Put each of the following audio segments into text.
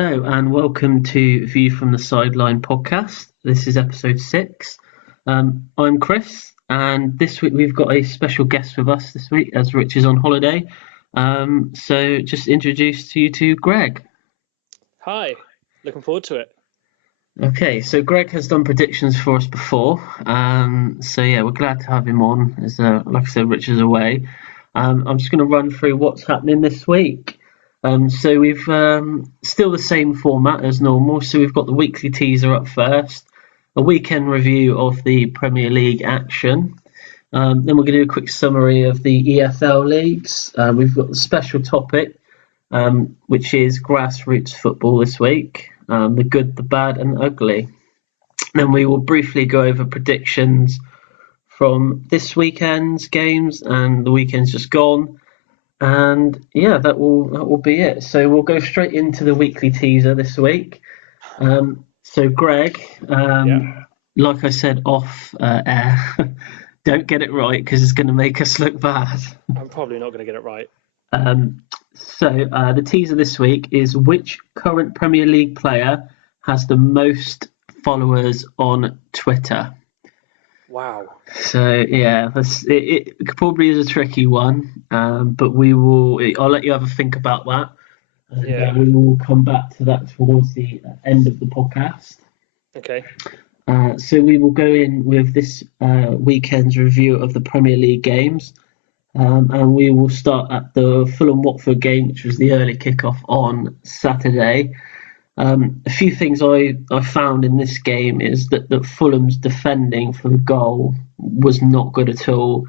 Hello and welcome to View from the Sideline podcast. This is episode 6. I'm Chris, and this week we've got a special guest with us this week as Rich is on holiday. So just introduce you to Gregg. Hi, looking forward to it. Okay, so Gregg has done predictions for us before. So yeah, we're glad to have him on as like I said, Rich is away. I'm just going to run through what's happening this week. So we've still the same format as normal. So we've got the weekly teaser up first, a weekend review of the Premier League action. Then we're going to do a quick summary of the EFL leagues. We've got the special topic, which is grassroots football this week, the good, the bad and ugly. Then we will briefly go over predictions from this weekend's games and the weekend's just gone. And yeah, that will be it. So we'll go straight into the weekly teaser this week. So Gregg, like I said off air, don't get it right because it's going to make us look bad. I'm probably not going to get it right. So the teaser this week is which current Premier League player has the most followers on Twitter? Wow. So yeah, it probably is a tricky one, but I'll let you have a think about that. And, we will come back to that towards the end of the podcast. Okay. So we will go in with this weekend's review of the Premier League games, and we will start at the Fulham-Watford game, which was the early kickoff on Saturday. A few things I found in this game is that Fulham's defending for the goal was not good at all,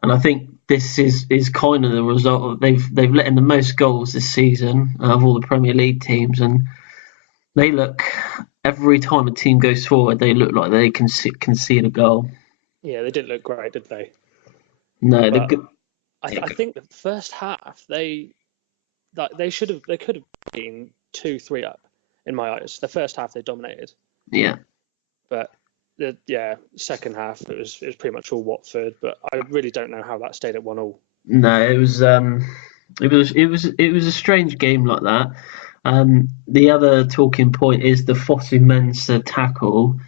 and I think this is kind of the result of they've let in the most goals this season of all the Premier League teams, and they look every time a team goes forward they look like they can concede a goal. Yeah, they didn't look great, did they? No, I think the first half they could have been 2-3 up. In my eyes, the first half they dominated. Yeah. But second half it was pretty much all Watford. But I really don't know how that stayed at 1-1. No, it was a strange game like that. The other talking point is the Fosu-Mensah tackle.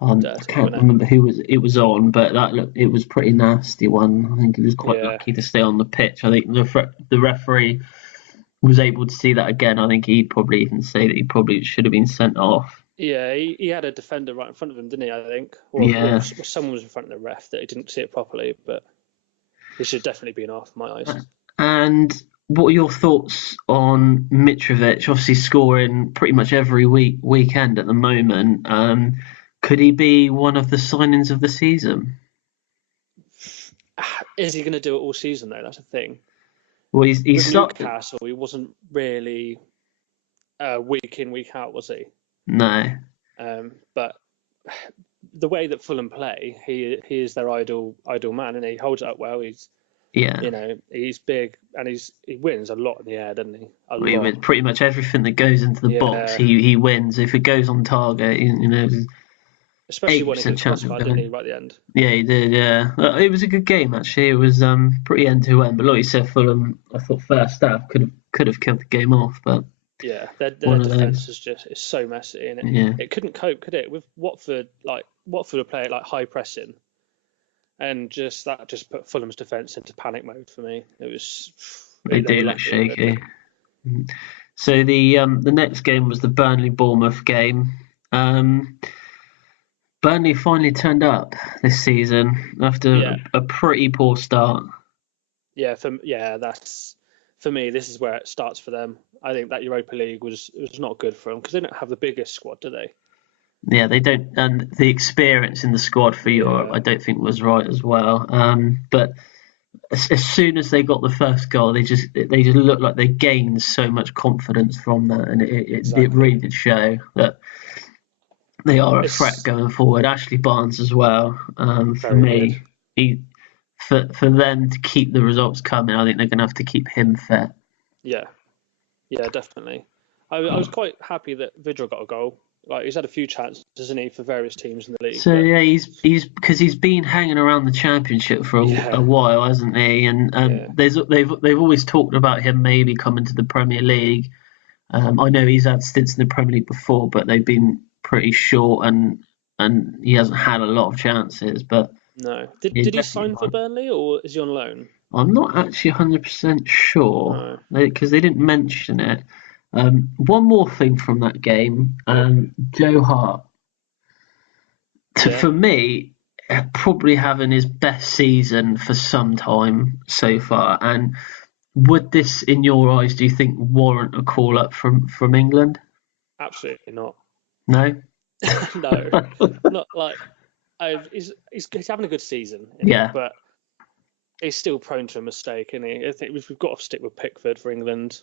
I can't remember who it was on, but it was a pretty nasty one. I think he was quite lucky to stay on the pitch. I think the referee was able to see that again. I think he'd probably even say that he probably should have been sent off. Yeah, he had a defender right in front of him, didn't he? I think. Or someone was in front of the ref that he didn't see it properly, but he should definitely been off in my eyes. And what are your thoughts on Mitrovic? Obviously scoring pretty much every weekend at the moment. Could he be one of the signings of the season? Is he going to do it all season though? That's a thing. Well, he's Newcastle. He wasn't really week in, week out, was he? No. But the way that Fulham play, he is their idol man, and he holds it up well. He's big and he wins a lot in the air, doesn't he? He wins pretty much everything that goes into the box. He wins if it goes on target. Especially when he crossbar, didn't he, right at the end? Yeah, he did, yeah. It was a good game, actually. It was pretty end-to-end. But like you said, Fulham, I thought first half could have killed the game off. But yeah, their defence is so messy. And it couldn't cope, could it? With Watford would play like high pressing. And that just put Fulham's defence into panic mode for me. It was... They do look shaky. So the next game was the Burnley-Bournemouth game. Burnley finally turned up this season after a pretty poor start. That's for me. This is where it starts for them. I think that Europa League was not good for them because they don't have the biggest squad, do they? Yeah, they don't, and the experience in the squad for Europe, I don't think was right as well. But as soon as they got the first goal, they just looked like they gained so much confidence from that, and it really did show that. They are a threat going forward. Ashley Barnes as well. For me, for them to keep the results coming, I think they're going to have to keep him fit. Yeah, definitely. I was quite happy that Vidra got a goal. Like he's had a few chances, hasn't he, for various teams in the league. So yeah, he's because he's been hanging around the Championship for a while, hasn't he? And they've always talked about him maybe coming to the Premier League. I know he's had stints in the Premier League before, but they've been pretty short, and he hasn't had a lot of chances. But no, did he sign for Burnley or is he on loan? I'm not actually 100% sure because they didn't mention it. One more thing from that game, Joe Hart. For me, probably having his best season for some time so far. And would this, in your eyes, do you think warrant a call up from England? Absolutely not. No. No, not like. He's having a good season. But he's still prone to a mistake, and I think we've got to stick with Pickford for England.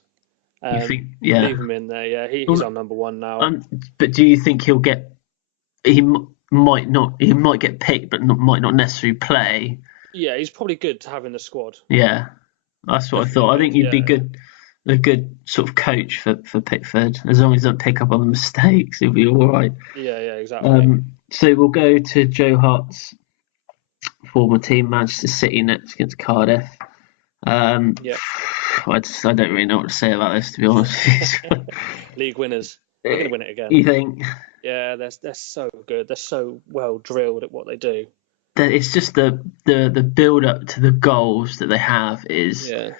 Leave him in there. Yeah, he's our number one now. But do you think he'll get? He might not. He might get picked, but might not necessarily play. Yeah, he's probably good to have in the squad. Yeah, that's what I thought. I think he'd be good, a good sort of coach for Pickford. As long as he doesn't pick up on the mistakes, he'll be all right. Yeah, exactly. So we'll go to Joe Hart's former team, Manchester City, next against Cardiff. I don't really know what to say about this, to be honest. League winners. They're going to win it again. You think? Yeah, they're so good. They're so well drilled at what they do. It's just the build up to the goals that they have is. Yeah.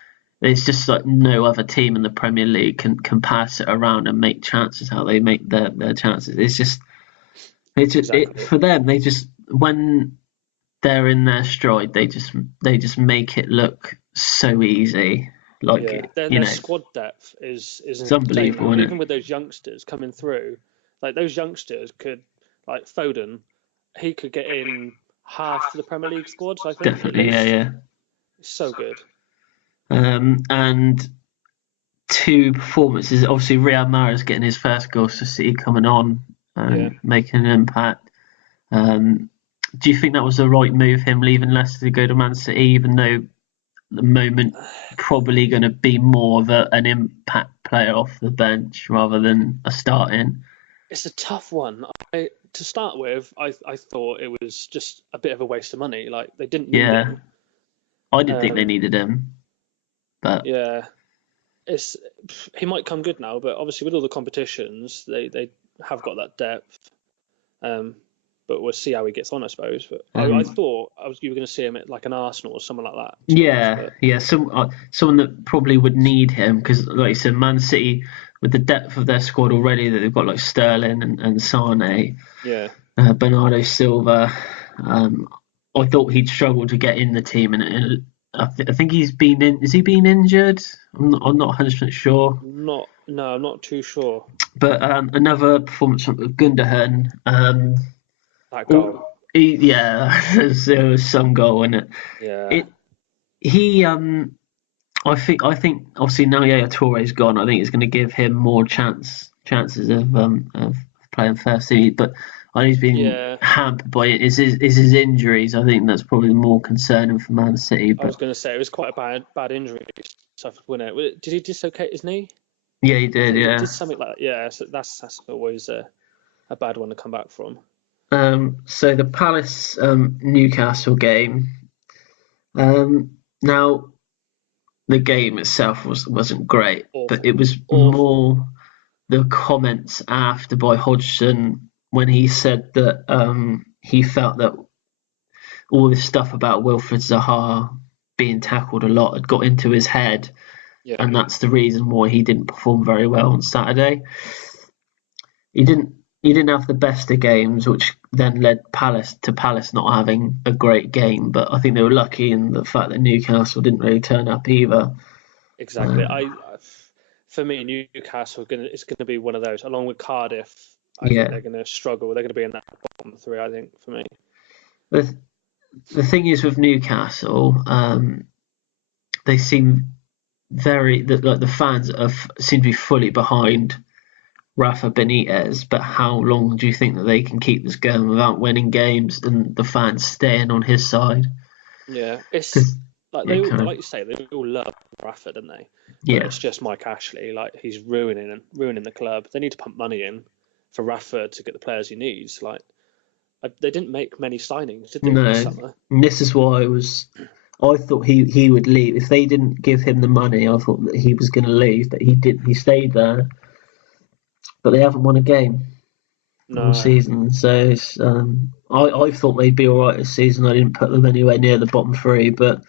It's just like no other team in the Premier League can pass it around and make chances how they make their chances. It's just for them. They just, when they're in their stride, they just make it look so easy. Like their squad depth is unbelievable. Even with those youngsters coming through, like those youngsters could, like Foden, he could get in half the Premier League squads. I think definitely, yeah. It's so good. And two performances. Obviously, Riyad Mahrez getting his first goal for City, coming on and making an impact. Do you think that was the right move, him leaving Leicester to go to Man City, even though at the moment probably going to be more of an impact player off the bench rather than a starting? It's a tough one. To start with, I thought it was just a bit of a waste of money. Like, they didn't need him. I didn't think they needed him. But he might come good now, but obviously with all the competitions, they have got that depth. But we'll see how he gets on, I suppose. But I thought you were going to see him at like an Arsenal or someone like that. Someone that probably would need him because, like you said, Man City, with the depth of their squad already, that they've got like Sterling and Sane, Bernardo Silva. I thought he'd struggle to get in the team, and I think he's been in. Has he been injured? I'm not 100% sure. No, I'm not too sure. But another performance from Gundogan. That goal. There was some goal in it. Yeah. I think obviously now Yaya Touré's gone, I think it's going to give him more chances of playing first team. But I think he's been hampered by it. Is his injuries? I think that's probably more concerning for Man City. But I was going to say it was quite a bad injury. Did he dislocate his knee? Yeah, he did. He did something like that. Yeah, so that's always a bad one to come back from. So the Palace Newcastle game. Now the game itself wasn't great, but it was more the comments after by Hodgson when he said that he felt that all this stuff about Wilfried Zaha being tackled a lot had got into his head, and that's the reason why he didn't perform very well on Saturday. He didn't have the best of games, which then led Palace not having a great game. But I think they were lucky in the fact that Newcastle didn't really turn up either. Exactly. For me, Newcastle is going to be one of those, along with Cardiff. I think they're going to struggle. They're going to be in that bottom three, I think, for me. The thing is with Newcastle, they seem the fans seem to be fully behind Rafa Benitez, but how long do you think that they can keep this going without winning games and the fans staying on his side? Yeah, it's like like you say, they all love Rafa, don't they? But it's just Mike Ashley. Like, he's ruining the club. They need to pump money in for Rafa to get the players he needs. Like, they didn't make many signings, did they? This summer? And this is why I thought he would leave if they didn't give him the money. I thought that he was going to leave, but he didn't. He stayed there. but they haven't won a game all No. season. So I thought they'd be all right this season. I didn't put them anywhere near the bottom three, but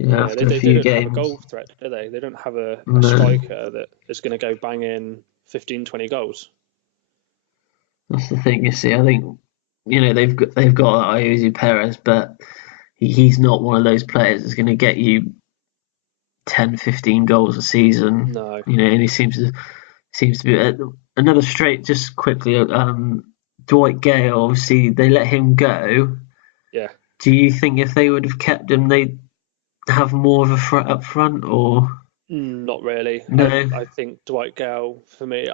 after a few they don't games, have a goal threat, do they? They don't have a no. striker that is going to go bang in 15, 20 goals. That's the thing. You see, I think they've got Ayoze Perez, but he's not one of those players that's going to get you 10, 15 goals a season. No. And he seems to be another straight. Just quickly, Dwight Gale. Obviously, they let him go. Yeah. Do you think if they would have kept him, they'd have more of a threat up front, or not really? No. I think Dwight Gale, for me,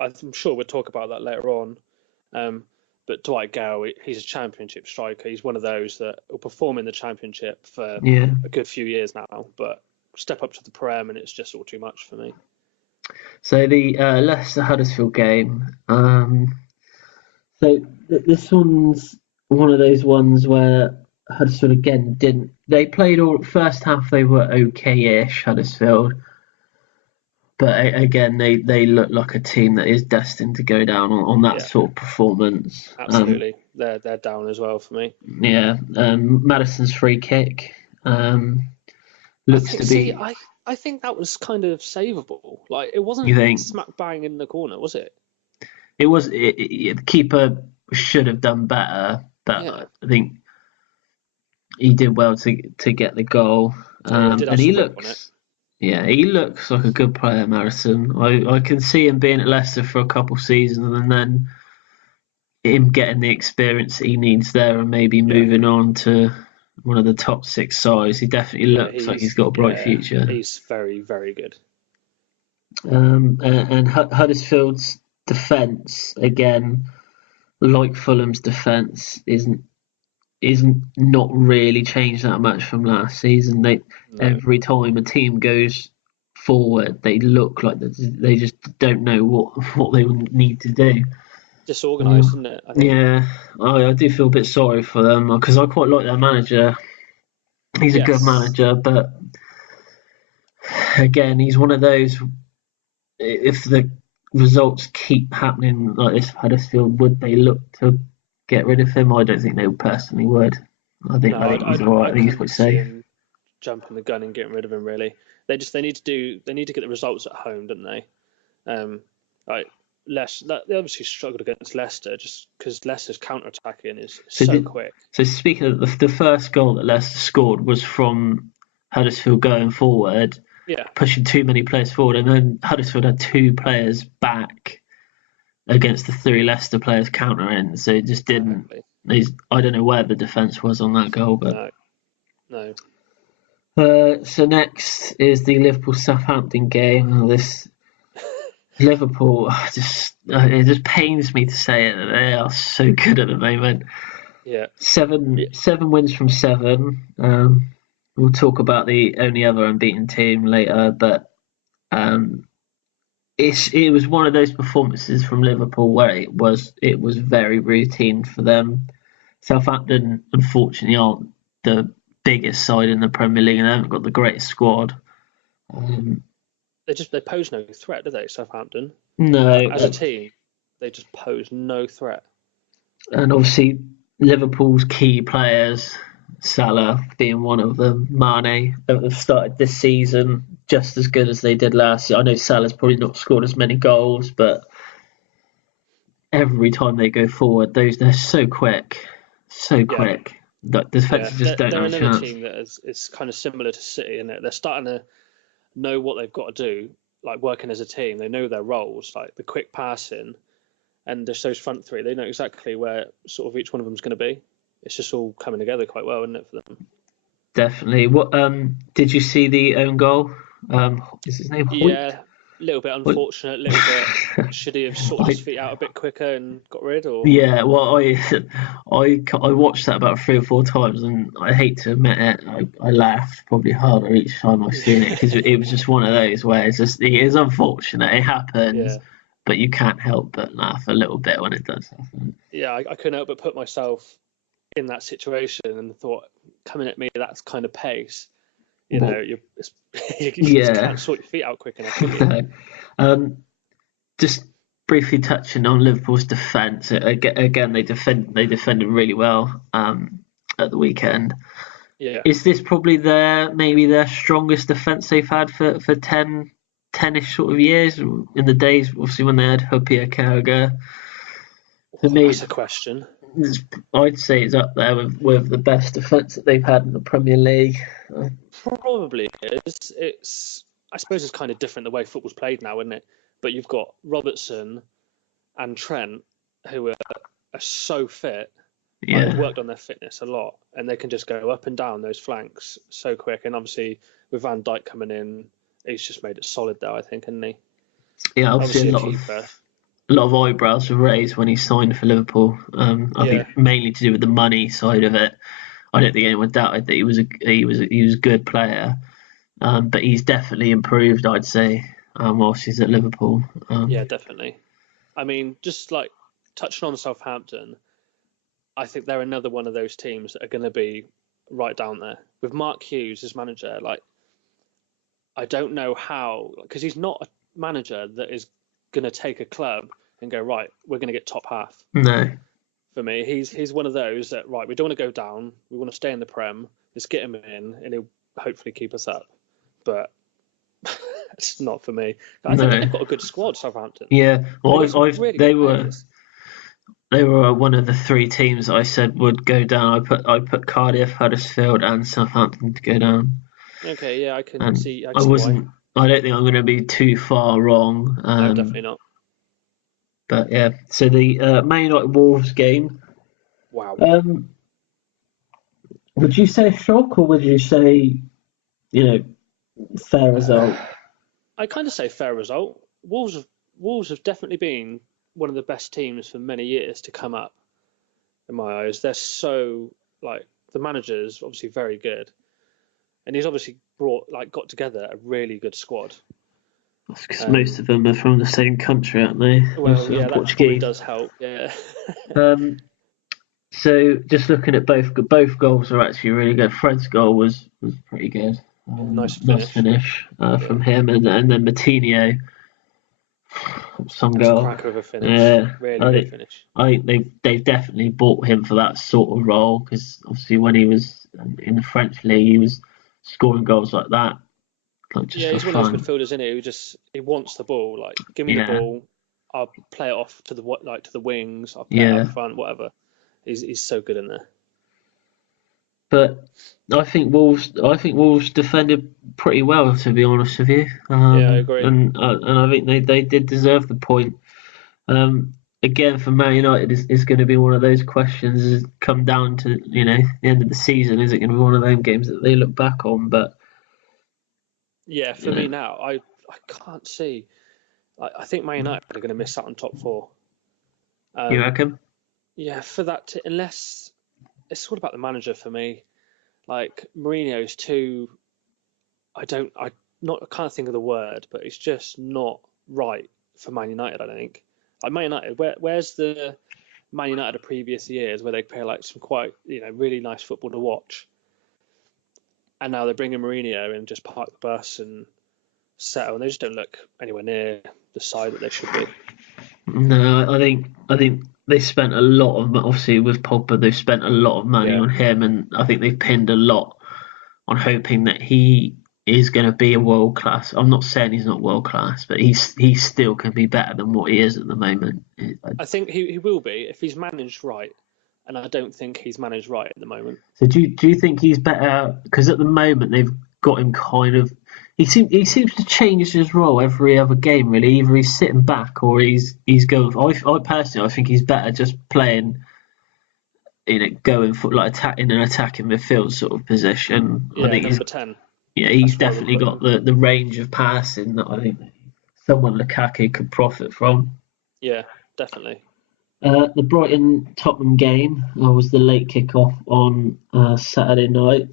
I'm sure we'll talk about that later on. But Dwight Gale, he's a championship striker. He's one of those that will perform in the championship for a good few years now, but step up to the Prem and it's just all too much for me. So the Leicester Huddersfield game. So this one's one of those ones where Huddersfield again didn't. They played all first half. They were okay-ish, Huddersfield, but again they look like a team that is destined to go down on that sort of performance. Absolutely, they're down as well for me. Yeah, Maddison's free kick looks to be. I think that was kind of savable. Like it wasn't smack bang in the corner, was it? It was. The keeper should have done better, but I think he did well to get the goal. And he looks. Yeah, he looks like a good player, Maddison. I can see him being at Leicester for a couple of seasons and then him getting the experience that he needs there and maybe moving on to one of the top 6 sides. He definitely looks like he's got a bright future. He's very, very good. And Huddersfield's defence, again, like Fulham's defence, isn't not really changed that much from last season. Every time a team goes forward, they look like they just don't know what they need to do. Disorganised, isn't it? I do feel a bit sorry for them because I quite like their manager. He's a good manager, but again, he's one of those. If the results keep happening like this, Huddersfield, would they look to get rid of him? I don't think they personally would. I think he's all right. I think he's quite safe. Jumping the gun and getting rid of him. Really, they need to get the results at home, don't they? They obviously struggled against Leicester just because Leicester's counter-attacking is so quick. So speaking of the first goal that Leicester scored was from Huddersfield going forward, pushing too many players forward, and then Huddersfield had 2 players back against the 3 Leicester players countering, so it just didn't. I don't know where the defence was on that goal, but no. So next is the Liverpool-Southampton game. This Liverpool, it just pains me to say it that they are so good at the moment. Yeah. 7 wins from 7. We'll talk about the only other unbeaten team later, but it was one of those performances from Liverpool where it was very routine for them. Southampton, unfortunately, aren't the biggest side in the Premier League and they haven't got the greatest squad. They pose no threat, do they, Southampton? No. As a team, they just pose no threat. And obviously, Liverpool's key players, Salah being one of them, Mane, have started this season just as good as they did last year. I know Salah's probably not scored as many goals, but every time they go forward, they're so quick. The defense just don't have a chance. They're another team that is kind of similar to City, and they're starting to know what they've got to do, like working as a team. They know their roles, like the quick passing, and there's those front 3. They know exactly where sort of each one of them is going to be. It's just all coming together quite well, isn't it, for them? Definitely. What did you see the own goal? Is his name Hoyt? Yeah, a little bit unfortunate. A little bit. Should he have sorted his feet out a bit quicker and got rid? Or yeah, well, I watched that about 3 or 4 times, and I hate to admit it, I laughed probably harder each time I've seen it because it was just one of those where it is unfortunate. It happens, but you can't help but laugh a little bit when it does happen. Yeah, I couldn't help but put myself in that situation and thought, coming at me that kind of pace, you just can't sort your feet out quick enough. Just briefly touching on Liverpool's defence, again they defended really well at the weekend. Yeah. Is this probably their strongest defence they've had for 10-ish sort of years in the days obviously when they had Hopia Carragher? To me, that's a question. I'd say it's up there with the best defence that they've had in the Premier League. Probably is. I suppose it's kind of different the way football's played now, isn't it? But you've got Robertson and Trent who are so fit. Yeah. They've worked on their fitness a lot, and they can just go up and down those flanks so quick. And obviously, with Van Dijk coming in, he's just made it solid there, I think, hasn't he? Yeah, obviously a lot of eyebrows were raised when he signed for Liverpool. I think mainly to do with the money side of it. I don't think anyone doubted that he was a good player, but he's definitely improved. I'd say whilst he's at Liverpool. Yeah, definitely. I mean, just like touching on Southampton, I think they're another one of those teams that are going to be right down there with Mark Hughes as manager. Like, I don't know how, because he's not a manager that is going to take a club and go, right, we're going to get top half. No. For me, he's one of those that, right, we don't want to go down. We want to stay in the Prem. Let's get him in, and he'll hopefully keep us up. But it's not for me. I think they've got a good squad, Southampton. Yeah, well, they were one of the three teams I said would go down. I put Cardiff, Huddersfield, and Southampton to go down. Okay, yeah, I can see. I wasn't. Why. I don't think I'm going to be too far wrong. No, definitely not. But yeah, so the Man United Wolves game. Wow. Would you say shock, or would you say, fair result? I kind of say fair result. Wolves have definitely been one of the best teams for many years to come up. In my eyes, they're so the manager's obviously very good, and he's obviously got together a really good squad. That's because most of them are from the same country, aren't they? Well, yeah, that probably does help. Yeah. So just looking at both goals are actually really good. Fred's goal was pretty good. Nice finish from him, and then Matinho. Some goal. Cracker of a finish. Yeah, really good finish. I think they've definitely bought him for that sort of role, because obviously when he was in the French league, he was scoring goals like that. He's one of those midfielders, isn't he? He wants the ball. Like, give me the ball, I'll play it off to the wings. I'll play it up front, whatever. He's so good in there. But I think Wolves defended pretty well, to be honest with you. I agree. And I think they did deserve the point. Again, for Man United, is going to be one of those questions. Is come down to the end of the season. Is it going to be one of those games that they look back on? But yeah, for me now, I can't see. I think Man United are going to miss out on top four. You reckon? Yeah, for that, unless it's all about the manager for me. Like, Mourinho's too. I can't think of the word, but it's just not right for Man United. I don't think. Like, Man United, where's the Man United of previous years where they play some quite really nice football to watch? And now they're bringing Mourinho and just park the bus and settle, and they just don't look anywhere near the side that they should be. No, I think they spent a lot of, obviously with Pogba, they've spent a lot of money on him, and I think they've pinned a lot on hoping that he is going to be a world class. I'm not saying he's not world class, but he still can be better than what he is at the moment. I think he will be if he's managed right. And I don't think he's managed right at the moment. So do you think he's better? Because at the moment they've got him kind of. He seems to change his role every other game. Really, either he's sitting back or he's going. I personally think he's better just playing. Going for attacking midfield sort of position. Yeah, I think number 10. Yeah, he's definitely got the range of passing that I think someone Lukaku could profit from. Yeah, definitely. The Brighton-Tottenham game was the late kick-off on Saturday night.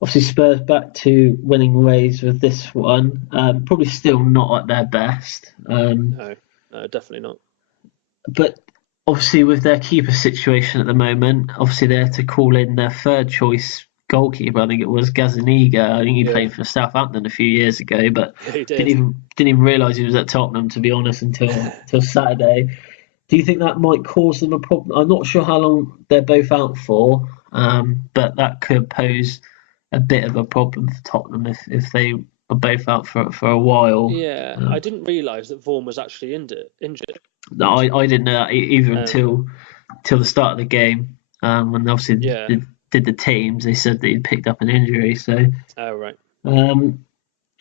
Obviously, Spurs back to winning ways with this one. Probably still not at their best. No, definitely not. But obviously, with their keeper situation at the moment, obviously they had to call in their third choice goalkeeper. I think it was Gazaniga. I think he played for Southampton a few years ago, but didn't even realise he was at Tottenham, to be honest, until Saturday. Do you think that might cause them a problem? I'm not sure how long they're both out for, but that could pose a bit of a problem for Tottenham if they are both out for a while. Yeah, I didn't realise that Vaughan was actually injured. No, I didn't know that either until the start of the game. When they obviously did the teams, they said that he'd picked up an injury. So, right.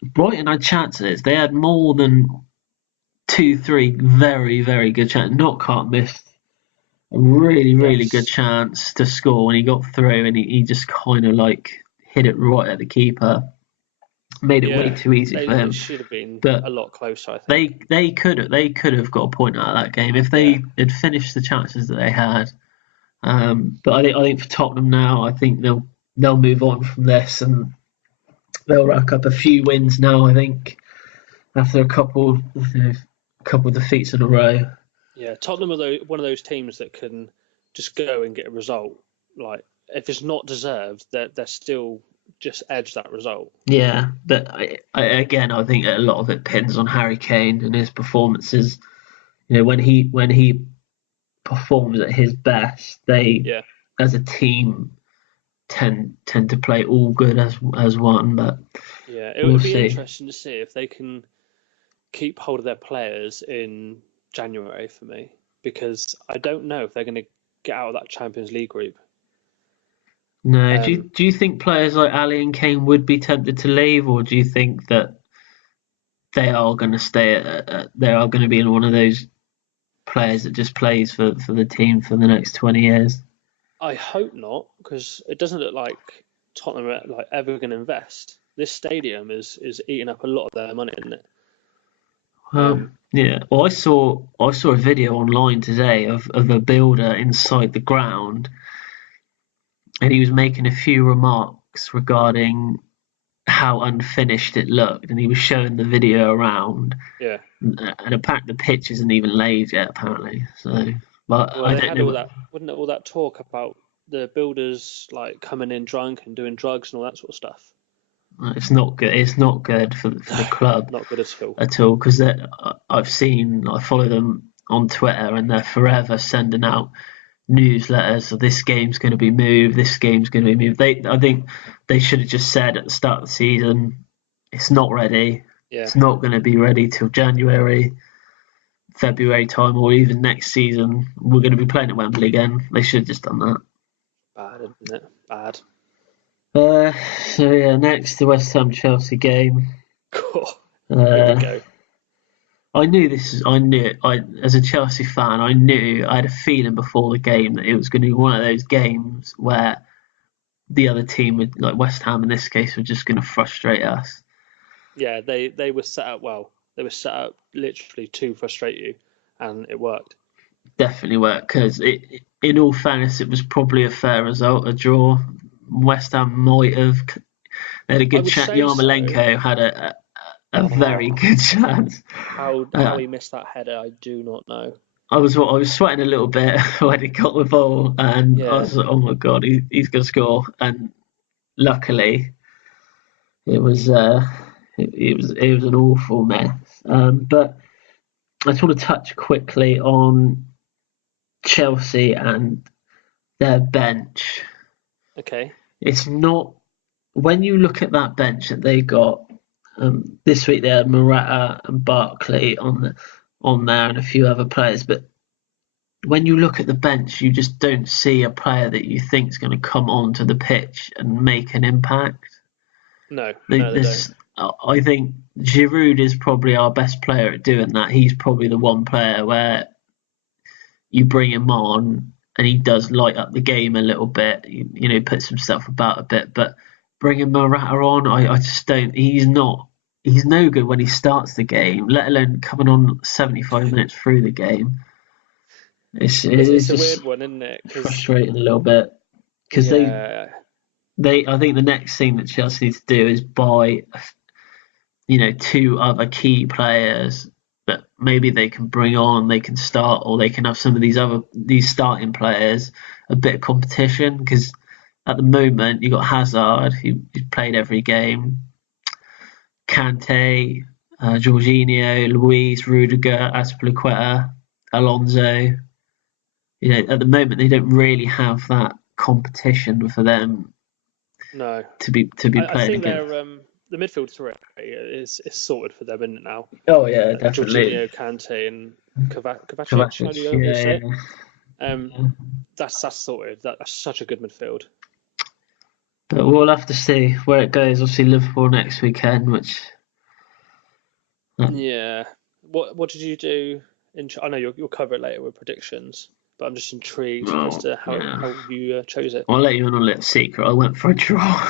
Brighton had chances. They had more than 2-3 very, very good chances. Knockhart missed a really good chance to score when he got through, and he just kind of like hit it right at the keeper. Made it way too easy for him. It should have been a lot closer, I think. They could have got a point out of that game if they had finished the chances that they had. But I think for Tottenham now, I think they'll move on from this and they'll rack up a few wins now. I think after a couple defeats in a row. Yeah, Tottenham are one of those teams that can just go and get a result. Like if it's not deserved, they're still just edge that result. Yeah, but I think a lot of it depends on Harry Kane and his performances. You know, when he performs at his best, they as a team tend to play all good as one. But it would be interesting to see if they can keep hold of their players in January for me, because I don't know if they're going to get out of that Champions League group. No, do you think players like Ali and Kane would be tempted to leave, or do you think that they are going to stay? They are going to be in one of those players that just plays for the team for the next 20 years? I hope not, because it doesn't look like Tottenham are ever going to invest. This stadium is eating up a lot of their money, isn't it? Well, I saw a video online today of a builder inside the ground. And he was making a few remarks regarding how unfinished it looked, and he was showing the video around. Yeah. And apparently the pitch isn't even laid yet, apparently. So, but I don't know. Wasn't it all that talk about the builders coming in drunk and doing drugs and all that sort of stuff? It's not good. It's not good for the club. Not good at all. Because I follow them on Twitter, and they're forever sending out newsletters. So this game's going to be moved. This game's going to be moved. I think they should have just said at the start of the season, it's not ready. Yeah. It's not going to be ready till January, February time, or even next season. We're going to be playing at Wembley again. They should have just done that. Bad, isn't it? Bad. Next the West Ham Chelsea game. Cool. Here we go. I knew as a Chelsea fan, I had a feeling before the game that it was going to be one of those games where the other team would, like West Ham in this case, were just going to frustrate us. Yeah, they were set up well. They were set up literally to frustrate you, and it worked. Definitely worked, because in all fairness, it was probably a fair result, a draw. West Ham might have. They had a good chance. Yarmolenko had a very good chance. How he missed that header, I do not know. I was sweating a little bit when he got the ball, and I was like, "Oh my god, he's going to score!" And luckily, it was an awful mess. But I just want to touch quickly on Chelsea and their bench. Okay. It's not, when you look at that bench that they got. This week they had Morata and Barkley on there and a few other players, but when you look at the bench, you just don't see a player that you think is going to come onto the pitch and make an impact. No, they don't. I think Giroud is probably our best player at doing that. He's probably the one player where you bring him on and he does light up the game a little bit, put some stuff about a bit, but bringing Morata on, I just don't. He's no good when he starts the game, let alone coming on 75 minutes through the game. It's a weird one, isn't it? Frustrating a little bit, because I think the next thing that Chelsea need to do is buy, two other key players that maybe they can bring on, they can start, or they can have some of these starting players a bit of competition, because at the moment, you've got Hazard, who's played every game, Kante, Jorginho, Luis, Rudiger, Azpilicueta, Alonso. At the moment, they don't really have that competition for them. No. To be playing I think against. The midfield three is sorted for them, isn't it now? Oh yeah, definitely. Jorginho, Kante, and Kovacic. How do you say it? That's sorted. That's such a good midfield. But we'll have to see where it goes. Obviously, Liverpool next weekend, which. Yeah. What did you do? I know you'll cover it later with predictions, but I'm just intrigued as to how you chose it. I'll let you in on a little secret. I went for a draw.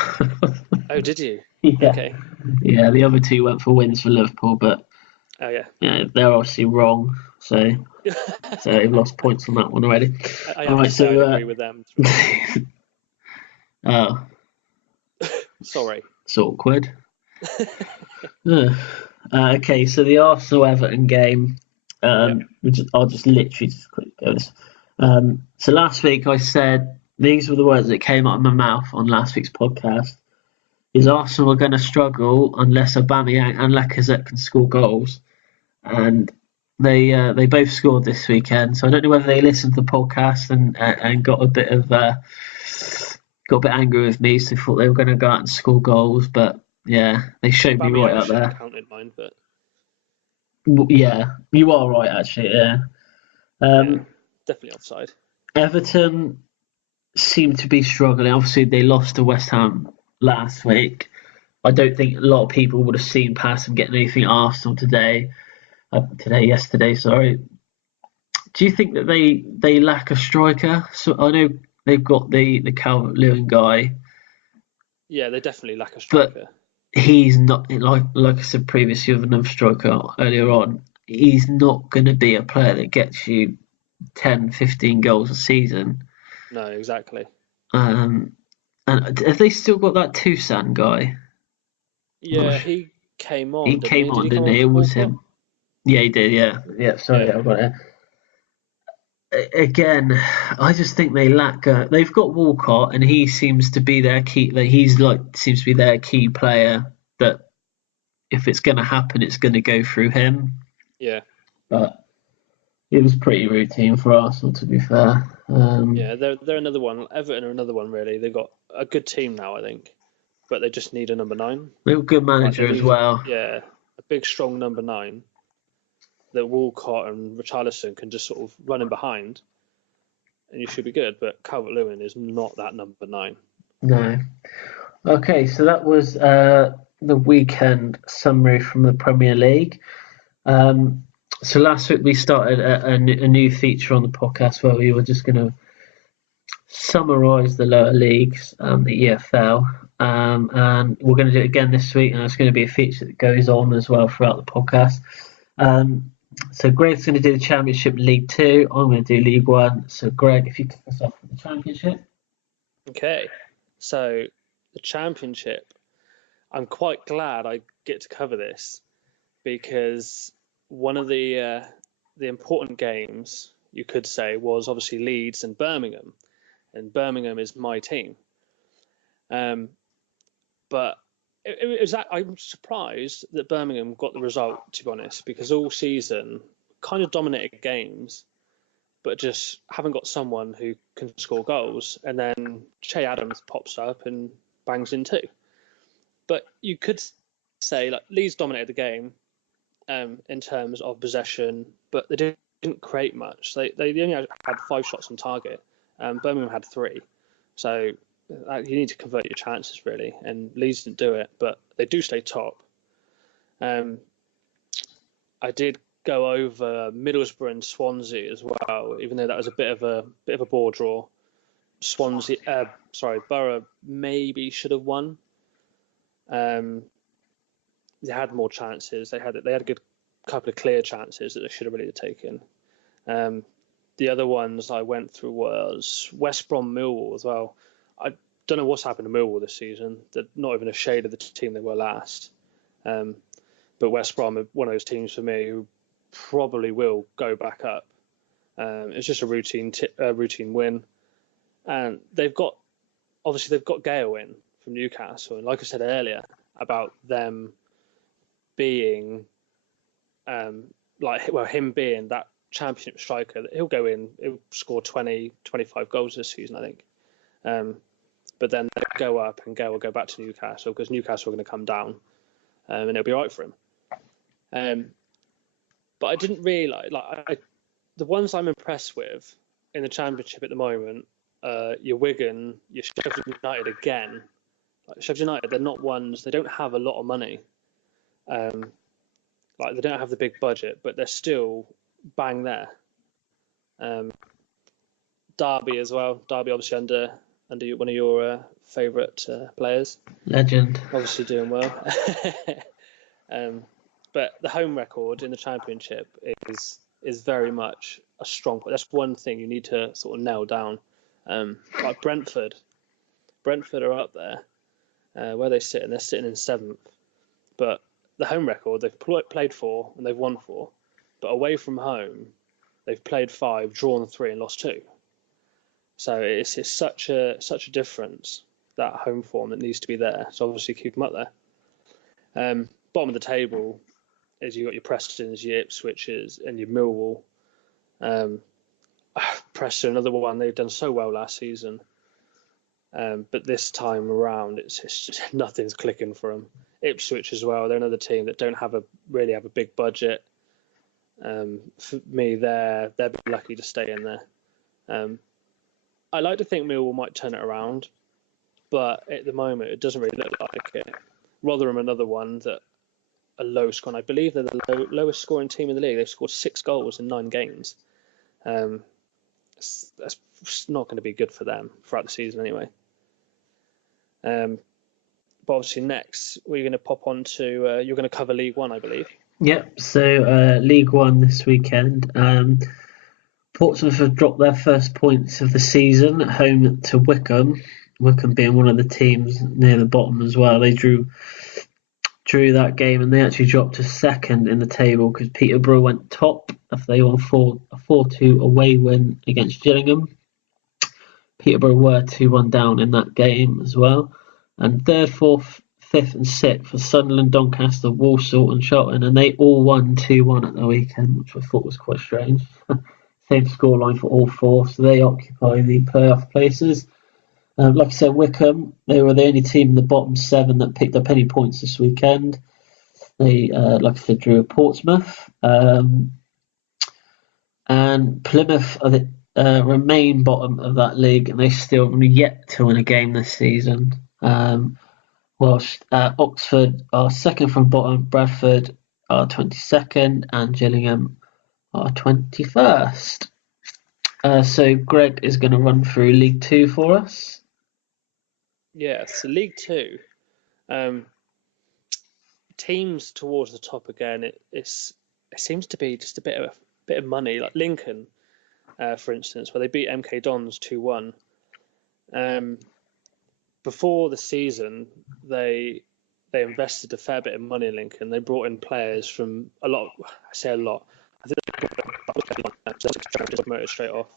Oh, did you? Yeah. Okay. Yeah, the other two went for wins for Liverpool, but oh yeah, they're obviously wrong. So they've lost points on that one already. I have to say I agree with them. Oh. Sorry. It's awkward. Okay, so the Arsenal-Everton game, I'll just literally quickly go this. So last week I said, these were the words that came out of my mouth on last week's podcast, is Arsenal are going to struggle unless Aubameyang and Lacazette can score goals. And they both scored this weekend, so I don't know whether they listened to the podcast and got a bit angry with me, so thought they were going to go out and score goals, but yeah, they showed me right out there. Counted mine, but yeah, you are right actually. Yeah, definitely offside. Everton seem to be struggling. Obviously, they lost to West Ham last week. I don't think a lot of people would have seen past them getting anything Arsenal yesterday. Sorry. Do you think that they lack a striker? So I know they've got the Calvert-Lewin guy. Yeah, they definitely lack a striker. But he's not, like I said previously with another striker earlier on, he's not going to be a player that gets you 10, 15 goals a season. No, exactly. And have they still got that Toussaint guy? Yeah, he came on. Didn't he? It was him. Yeah, he did. Yeah. Sorry, I've got it. Again, I just think they lack. They've got Walcott, and he seems to be their key. Seems to be their key player. That if it's going to happen, it's going to go through him. Yeah. But it was pretty routine for Arsenal, to be fair. Yeah, they're another one. Everton are another one, really. They've got a good team now, I think, but they just need a number 9. They've got a good manager as well. Yeah, a big, strong number 9 that Walcott and Richarlison can just sort of run in behind, and you should be good. But Calvert-Lewin is not that number 9. No. Okay, so that was the weekend summary from the Premier League. So last week we started a new feature on the podcast where we were just going to summarise the lower leagues, the EFL, and we're going to do it again this week, and it's going to be a feature that goes on as well throughout the podcast. So Gregg's going to do the Championship League 2. I'm going to do League 1. So Gregg, if you kick us off with the Championship. Okay, so the Championship, I'm quite glad I get to cover this because one of the important games, you could say, was obviously Leeds and Birmingham, and Birmingham is my team. But it was that I'm surprised that Birmingham got the result, to be honest, because all season kind of dominated games, but just haven't got someone who can score goals. And then Che Adams pops up and bangs in 2. But you could say like Leeds dominated the game in terms of possession, but they didn't create much. They only had 5 shots on target. Birmingham had 3. So you need to convert your chances, really, and Leeds didn't do it, but they do stay top. I did go over Middlesbrough and Swansea as well, even though that was a bit of a bore draw. Borough maybe should have won. They had more chances. They had a good couple of clear chances that they should have really taken. The other ones I went through was West Brom Millwall as well. I don't know what's happened to Millwall this season. They're not even a shade of the team they were last. But West Brom are one of those teams for me who probably will go back up. It's just a routine win, and they've got obviously they've got Gale in from Newcastle, and like I said earlier about them being him being that championship striker, that he'll go in, he'll score 20, 25 goals this season, I think. But then they'll go up and Gale will go back to Newcastle because Newcastle are going to come down, and it'll be right for him. But I didn't really the ones I'm impressed with in the Championship at the moment. Your Wigan, your Sheffield United again. Like Sheffield United, they're not ones. They don't have a lot of money. They don't have the big budget, but they're still bang there. Derby as well. Derby obviously under one of your favourite players. Legend. Obviously doing well. But the home record in the Championship is very much a strong point. That's one thing you need to sort of nail down. Like Brentford are up there, where they sit, and they're sitting in 7th. But the home record, they've played 4 and they've won 4. But away from home, they've played 5, drawn 3 and lost 2. So it's such a difference, that home form that needs to be there. So obviously keep them up there. Bottom of the table is you've got your Prestons, your Ipswiches, and your Millwall. Preston, another one, they've done so well last season. But this time around, it's just nothing's clicking for them. Ipswich as well, they're another team that don't really have a big budget. For me, they're lucky to stay in there. I like to think Millwall might turn it around, but at the moment, it doesn't really look like it. Rotherham, another one that are low scoring. I believe they're the lowest scoring team in the league. They've scored 6 goals in 9 games. That's not going to be good for them throughout the season anyway. But obviously next we're going to pop on to you're going to cover League One, I believe. Yep. So League One this weekend. Portsmouth have dropped their first points of the season at home to Wycombe. Wycombe being one of the teams near the bottom as well. They drew that game and they actually dropped to 2nd in the table because Peterborough went top after they won a 4-2 away win against Gillingham. Peterborough were 2-1 down in that game as well. And 3rd, 4th, 5th and 6th for Sunderland, Doncaster, Walsall and Charlton, and they all won 2-1 at the weekend, which I thought was quite strange. Same scoreline for all 4, so they occupy the playoff places. Like I said, Wycombe, they were the only team in the bottom 7 that picked up any points this weekend. They, like I said, drew at Portsmouth. And Plymouth remain bottom of that league, and they still have yet to win a game this season. Whilst Oxford are 2nd from bottom, Bradford are 22nd, and Gillingham are 21st. So Gregg is going to run through League 2 for us. Yeah, so League 2, teams towards the top again. It seems to be just a bit of money, like Lincoln, for instance, where they beat MK Dons 2-1. Before the season, they invested a fair bit of money in Lincoln. They brought in players from a lot. I say a lot. I think they promoted straight off,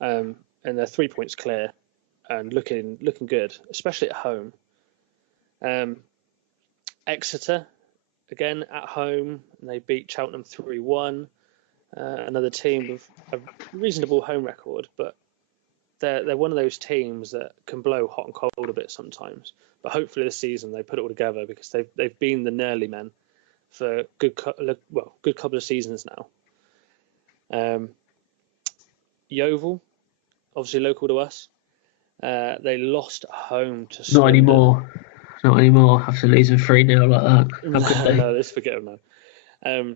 and they're 3 points clear and looking good, especially at home. Exeter, again at home, and they beat Cheltenham 3-1. Another team with a reasonable home record, but they're one of those teams that can blow hot and cold a bit sometimes. But hopefully this season they put it all together, because they've been the Nearly men for a good couple of seasons now. Yeovil, obviously local to us. They lost at home to Swindon. Not anymore. After losing 3-0 like that. How could they? No, let's forget them now.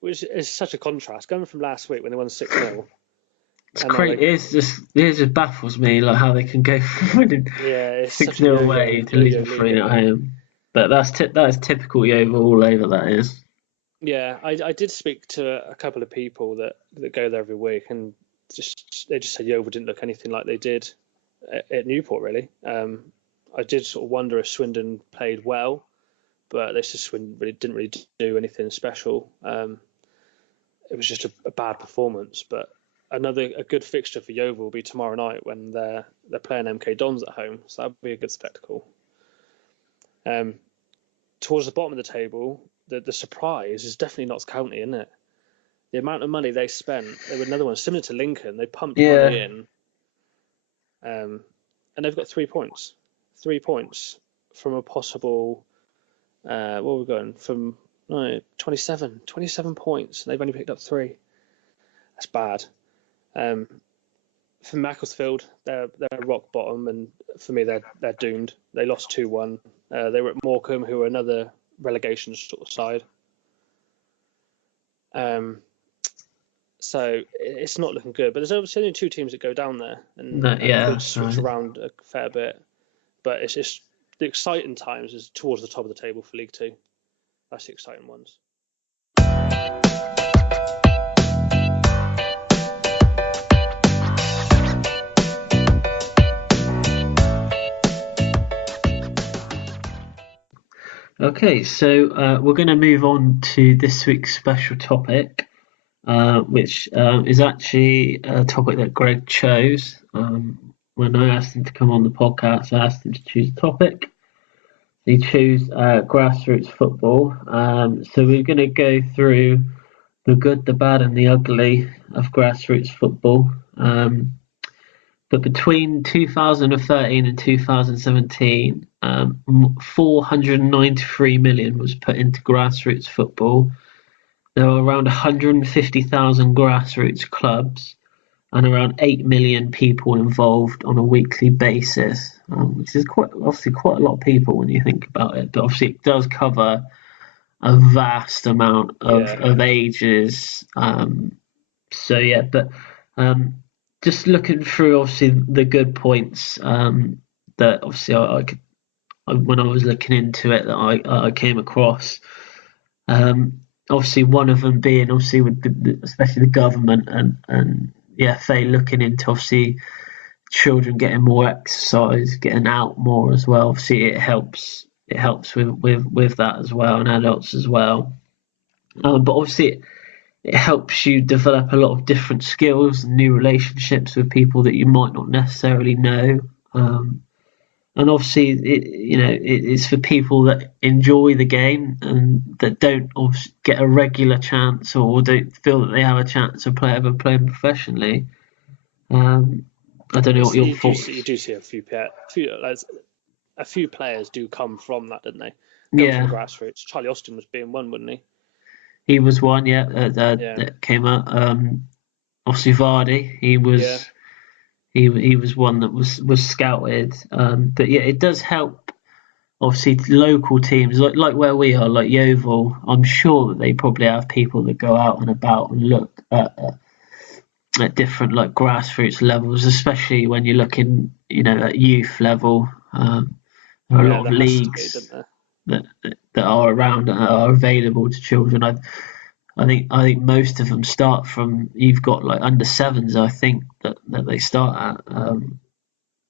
Which is such a contrast, going from last week when they won 6-0. It's crazy. It just baffles me, like how they can go from winning 6-0 away to losing 3-0 at home. But that is typical Yeovil all over. That is. Yeah, I did speak to a couple of people that go there every week, and they just said Yeovil didn't look anything like they did at Newport, really. I did sort of wonder if Swindon played well, but they just didn't really do anything special. It was just a bad performance, but a good fixture for Yeovil will be tomorrow night when they're playing MK Dons at home. So that'll be a good spectacle. Towards the bottom of the table, the surprise is definitely Notts County, isn't it? The amount of money they spent. They were another one similar to Lincoln. They pumped money in, and they've got 3 points. 3 points from a possible. What are we going from? 27 points. They've only picked up 3. That's bad. For Macclesfield, they're rock bottom, and for me, they're doomed. They lost 2-1. They were at Morecambe, who are another relegation sort of side. So it's not looking good. But there's obviously only 2 teams that go down there, and could switch around a fair bit. But it's just the exciting times is towards the top of the table for League Two. That's the exciting ones. Okay, so we're going to move on to this week's special topic, which is actually a topic that Gregg chose. When I asked him to come on the podcast, I asked him to choose a topic. He chose grassroots football. So we're going to go through the good, the bad, and the ugly of grassroots football. But between 2013 and 2017, 493 million was put into grassroots football. There were around 150,000 grassroots clubs and around 8 million people involved on a weekly basis, which is quite a lot of people when you think about it. But obviously it does cover a vast amount of ages. Just looking through, obviously, the good points that obviously when I was looking into it, that I came across. Obviously, one of them being obviously with especially the government and the FA looking into obviously children getting more exercise, getting out more as well. Obviously, it helps with that as well, and adults as well. But obviously, it helps you develop a lot of different skills and new relationships with people that you might not necessarily know. And obviously, it's for people that enjoy the game and that don't get a regular chance or don't feel that they have a chance of playing professionally. I don't know what your thoughts. You do see a few players do come from that, don't they? From the grassroots. Charlie Austin was being one, wouldn't he? He was one, that came out. Obviously, Vardy, he was one that was scouted. But yeah, it does help. Obviously, local teams like where we are, like Yeovil. I'm sure that they probably have people that go out and about and look at different like grassroots levels, especially when you're looking, at youth level. There are a lot of leagues that are around and are available to children. I think most of them start from, you've got like under 7s, I think that they start at,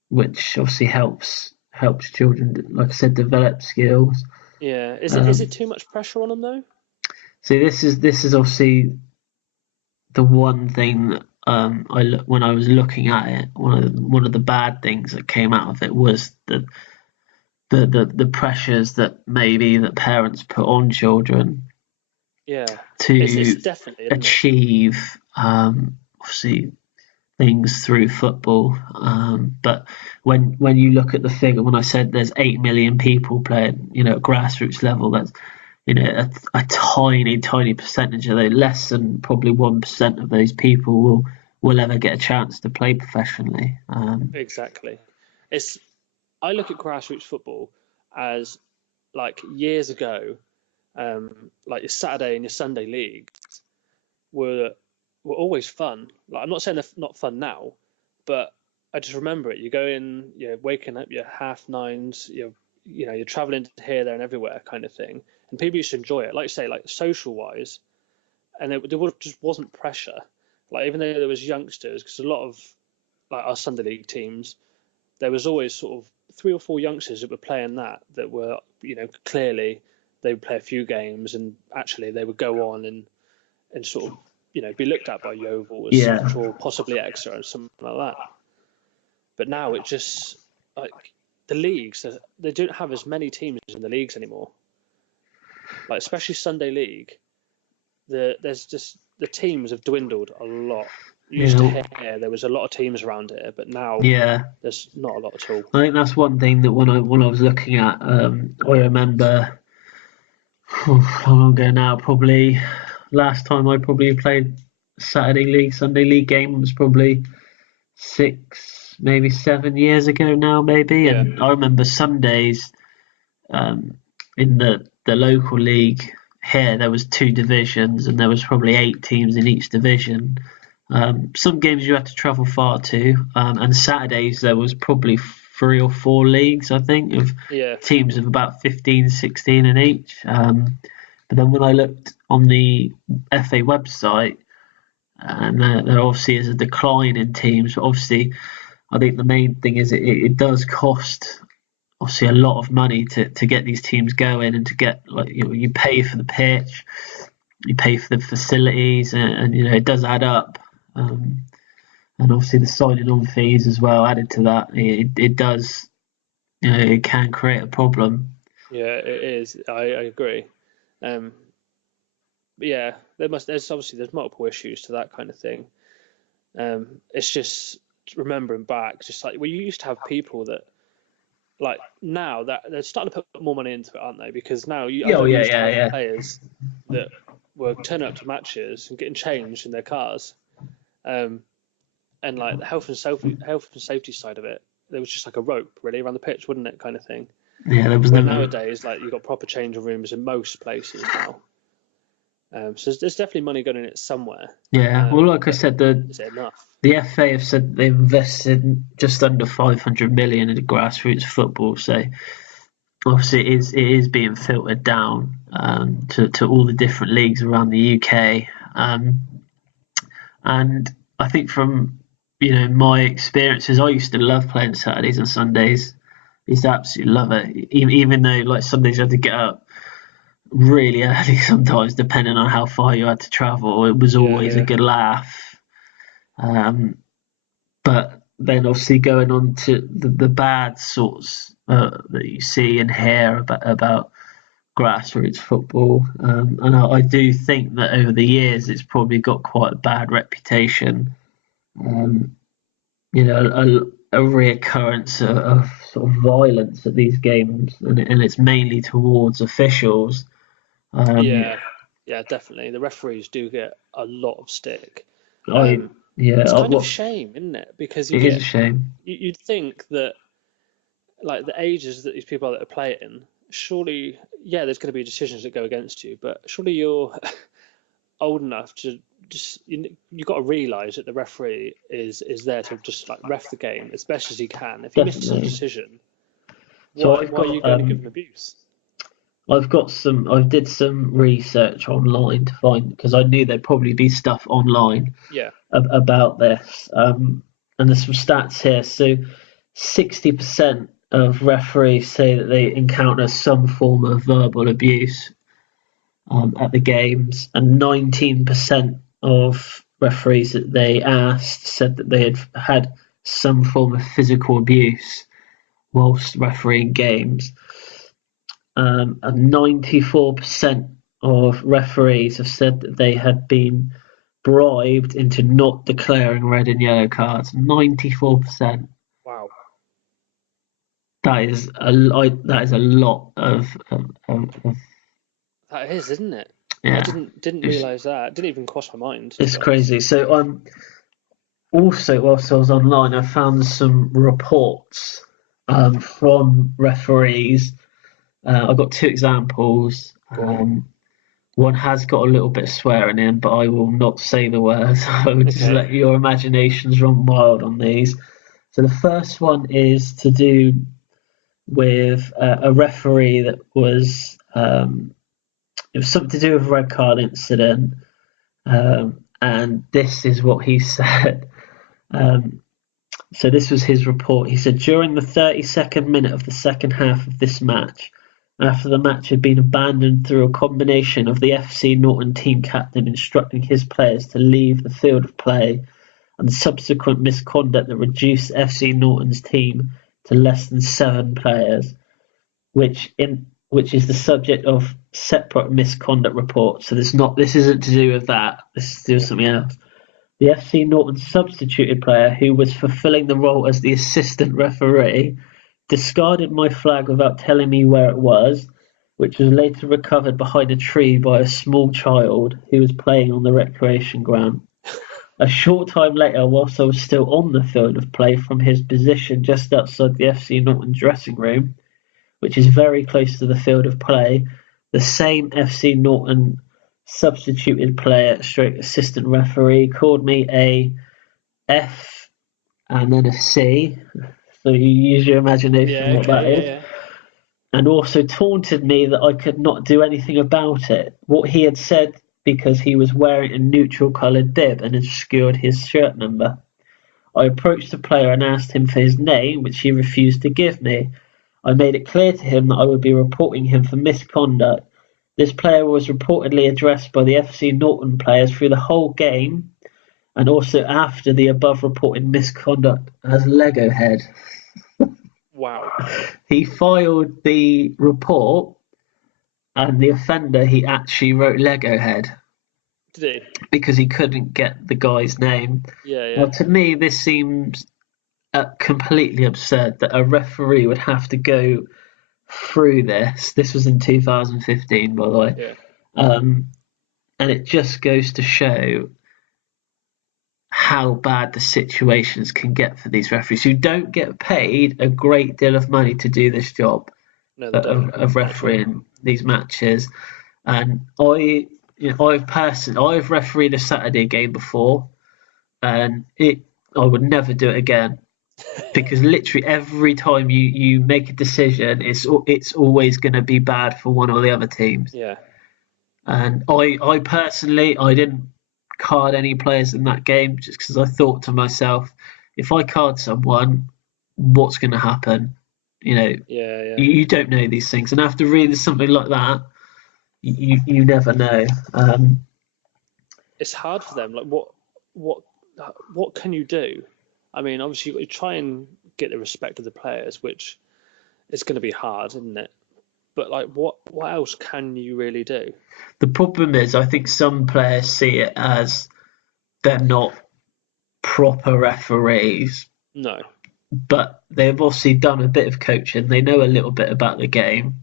which obviously helps children, like I said, develop skills. Yeah, is it too much pressure on them though? See, this is obviously the one thing that when I was looking at it, one of the bad things that came out of it was the pressures that maybe that parents put on children. Yeah, to it's definitely achieve obviously things through football. But when you look at the figure, when I said there's 8 million people playing, at grassroots level, that's a tiny percentage of those, less than probably 1% of those people will ever get a chance to play professionally. Exactly. I look at grassroots football as like years ago, like your Saturday and your Sunday leagues were always fun. Like, I'm not saying they're not fun now, but I just remember it. You go in, you're waking up, you're 9:30, you're traveling here, there, and everywhere, kind of thing. And people used to enjoy it, like you say, like social wise, and there just wasn't pressure. Like, even though there was youngsters, because a lot of like our Sunday league teams, there was always sort of 3 or 4 youngsters that were playing that were, clearly they would play a few games and actually they would go on and sort of be looked at by Yeovil as such, or possibly Exeter or something like that. But now it just, like, the leagues, they don't have as many teams in the leagues anymore. Like, especially Sunday League, there's just, the teams have dwindled a lot. Used to hear there was a lot of teams around here, but now there's not a lot at all. I think that's one thing that when I was looking at, I remember how long ago now, probably last time I probably played Saturday League, Sunday League game was probably 6, maybe 7 years ago now, maybe. Yeah. And I remember Sundays in the local league here, there was 2 divisions and there was probably 8 teams in each division. Some games you had to travel far to, and Saturdays there was probably 3 or 4 leagues, I think, of teams of about 15, 16 in each. But then when I looked on the FA website, and there obviously is a decline in teams, but obviously I think the main thing is it does cost obviously a lot of money to get these teams going, and to get, like, you pay for the pitch, you pay for the facilities, and it does add up. And obviously the signing on fees as well added to that. It does, it can create a problem. Yeah, it is. I agree. But yeah, there's multiple issues to that kind of thing. It's just remembering back, just like, you used to have people that, like, now that they're starting to put more money into it, aren't they? Because now used to have players that were turning up to matches and getting changed in their cars. And like the health and safety side of it, there was just like a rope really around the pitch, wouldn't it, kind of thing? Yeah, there was nowadays, like, you've got proper changing rooms in most places now. So there's definitely money going in it somewhere. Yeah, well, like I said, is it enough? The FA have said they've invested just under 500 million into grassroots football. So obviously it is being filtered down to all the different leagues around the UK. And I think from my experiences, I used to love playing Saturdays and Sundays. I used to absolutely love it, even though, like, Sundays you had to get up really early sometimes, depending on how far you had to travel. It was always a good laugh. But then obviously going on to the bad sorts that you see and hear about grassroots football, and I do think that over the years it's probably got quite a bad reputation. A reoccurrence of sort of violence at these games, and it's mainly towards officials. Yeah, definitely. The referees do get a lot of stick. It's kind of a shame, isn't it? Because it is a shame. You'd think that, like, the ages that these people that are playing, surely, there's going to be decisions that go against you, but surely you're old enough to just, you've got to realise that the referee is there to just, like, ref the game as best as he can. If he misses a decision, why are you going to give him abuse? I did some research online to find, because I knew there'd probably be stuff online about this. And there's some stats here. So 60% of referees say that they encounter some form of verbal abuse at the games, and 19% of referees that they asked said that they had some form of physical abuse whilst refereeing games. And 94% of referees have said that they had been bribed into not declaring red and yellow cards. 94%. Wow. That is a lot of. That is, isn't it? Yeah. I didn't realise that. It didn't even cross my mind. It's crazy. So also, whilst I was online, I found some reports from referees. I've got 2 examples. One has got a little bit of swearing in, but I will not say the words. I will just let your imaginations run wild on these. So the first one is to do with a referee that was it was something to do with a red card incident, and this is what he said. So this was his report. He said, during the 32nd minute of the second half of this match, after the match had been abandoned through a combination of the FC Norton team captain instructing his players to leave the field of play and subsequent misconduct that reduced FC Norton's team to less than 7 players, which is the subject of separate misconduct reports. So this isn't to do with that. This is to do with something else. The FC Norton substituted player, who was fulfilling the role as the assistant referee, discarded my flag without telling me where it was, which was later recovered behind a tree by a small child who was playing on the recreation ground. A short time later, whilst I was still on the field of play from his position just outside the FC Norton dressing room, which is very close to the field of play, the same FC Norton substituted player stroke assistant referee called me a F and then a C, so you use your imagination what that is, and also taunted me that I could not do anything about it. What he had said, because he was wearing a neutral coloured bib and obscured his shirt number. I approached the player and asked him for his name, which he refused to give me. I made it clear to him that I would be reporting him for misconduct. This player was reportedly addressed by the FC Norton players through the whole game and also after the above reported misconduct as Lego head. Wow. He filed the report and the offender, he actually wrote Lego head. Did he? Because he couldn't get the guy's name. Yeah. Well, to me, this seems completely absurd that a referee would have to go through this. This was in 2015, by the way. Yeah. And it just goes to show how bad the situations can get for these referees who don't get paid a great deal of money to do this job of refereeing these matches. And I've refereed a Saturday game before, and I would never do it again. Because literally every time you make a decision, it's always going to be bad for one or the other teams. Yeah. And I personally, I didn't card any players in that game just because I thought to myself, if I card someone, what's going to happen? You don't know these things, and after reading something like that, you never know. It's hard for them. Like what can you do? I mean, obviously, you try and get the respect of the players, which is going to be hard, isn't it? But like, what else can you really do? The problem is, I think some players see it as they're not proper referees. No. But they've obviously done a bit of coaching. They know a little bit about the game.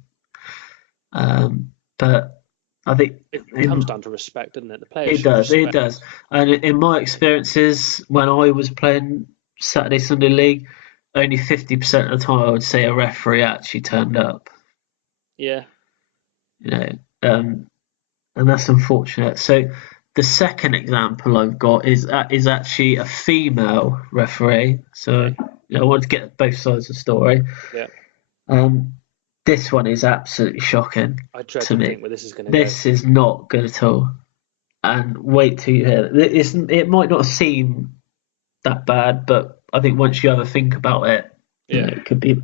But I think it comes down to respect, doesn't it? The players. It does. And in my experiences, when I was playing Saturday Sunday League, only 50% of the time I would say a referee actually turned up. Yeah. And that's unfortunate. So the second example I've got is actually a female referee. So I want to get both sides of the story. Yeah. This one is absolutely shocking. I dread to think where this is going to go. This is not good at all. And wait till you hear it. It might not seem that bad, but I think once you ever think about it, it could be.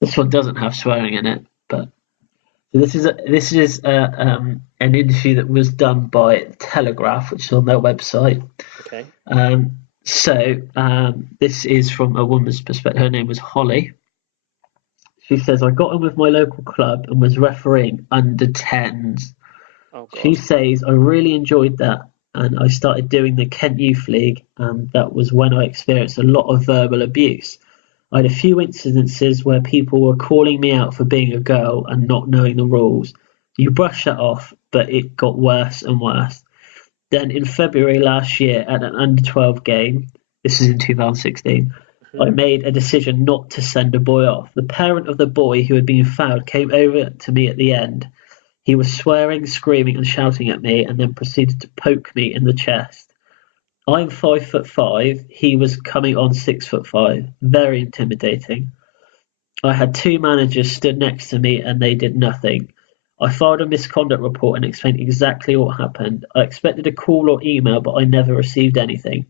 This one doesn't have swearing in it, but this is an interview that was done by Telegraph, which is on their website. Okay. This is from a woman's perspective. Her name was Holly. She says, I got in with my local club and was refereeing under 10s. Oh, God. She says, I really enjoyed that, and I started doing the Kent Youth League, and that was when I experienced a lot of verbal abuse. I had a few incidences where people were calling me out for being a girl and not knowing the rules. You brush that off, but it got worse and worse. Then in February last year at an under-12 game, this is in 2016, I made a decision not to send a boy off. The parent of the boy who had been fouled came over to me at the end. He was swearing, screaming and shouting at me and then proceeded to poke me in the chest. I'm 5'5". He was coming on 6'5". Very intimidating. I had 2 managers stood next to me and they did nothing. I filed a misconduct report and explained exactly what happened. I expected a call or email, but I never received anything.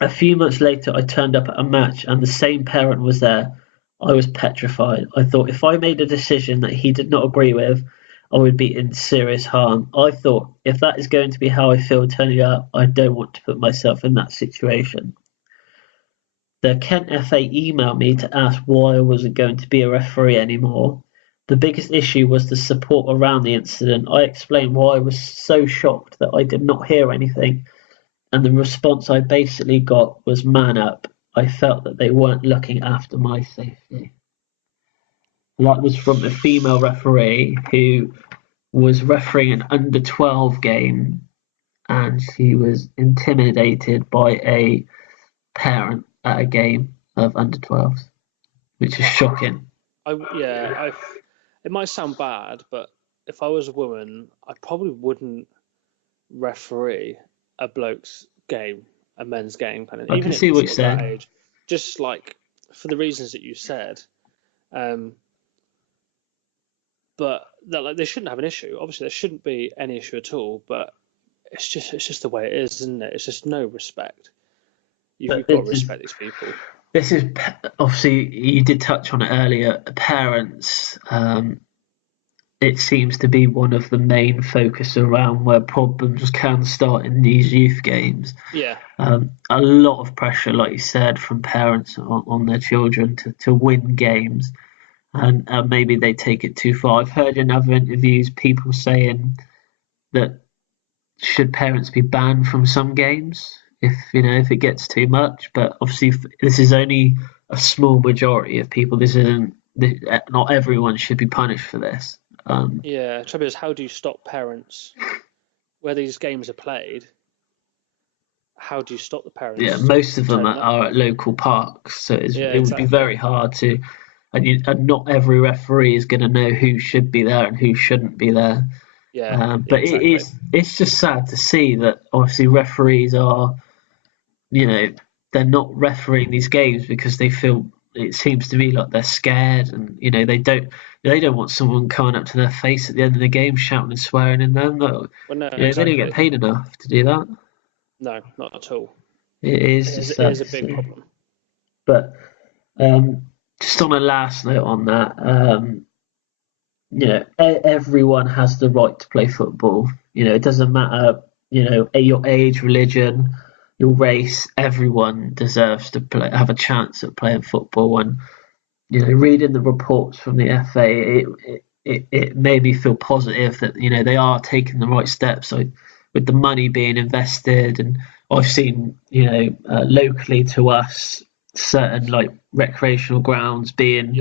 A few months later, I turned up at a match and the same parent was there. I was petrified. I thought if I made a decision that he did not agree with, I would be in serious harm. I thought if that is going to be how I feel turning up, I don't want to put myself in that situation. The Kent FA emailed me to ask why I wasn't going to be a referee anymore. The biggest issue was the support around the incident. I explained why I was so shocked that I did not hear anything, and the response I basically got was man up. I felt that they weren't looking after my safety. That was from a female referee who was refereeing an under-12 game, and she was intimidated by a parent at a game of under-12s, which is shocking. It might sound bad, but if I was a woman, I probably wouldn't referee a bloke's game, a men's game, kind of. I even can at see what you're sort of that saying. age, just like for the reasons that you said. But that, like, they shouldn't have an issue. Obviously, there shouldn't be any issue at all. But it's just the way it is, isn't it? It's just no respect. You've got to respect these people. This is obviously, you did touch on it earlier. Parents, it seems to be one of the main focus around where problems can start in these youth games. Yeah. A lot of pressure, like you said, from parents on their children to win games, and maybe they take it too far. I've heard in other interviews people saying that should parents be banned from some games if it gets too much, but obviously this is only a small majority of people. Not everyone should be punished for this. The trouble is, how do you stop parents where these games are played? How do you stop the parents? Yeah, most of them are at local parks, so it would be very hard to, and not every referee is going to know who should be there and who shouldn't be there. But exactly. It's just sad to see that obviously referees are, they're not refereeing these games because they feel, it seems to me like they're scared, and they don't want someone coming up to their face at the end of the game shouting and swearing in them. Exactly. They don't get paid enough to do that. No, not at all. It is a big problem. But just on a last note on that, everyone has the right to play football. It doesn't matter, your age, religion, your race. Everyone deserves to have a chance at playing football. And reading the reports from the FA, it made me feel positive that they are taking the right steps. So with the money being invested, and I've seen locally to us certain like recreational grounds being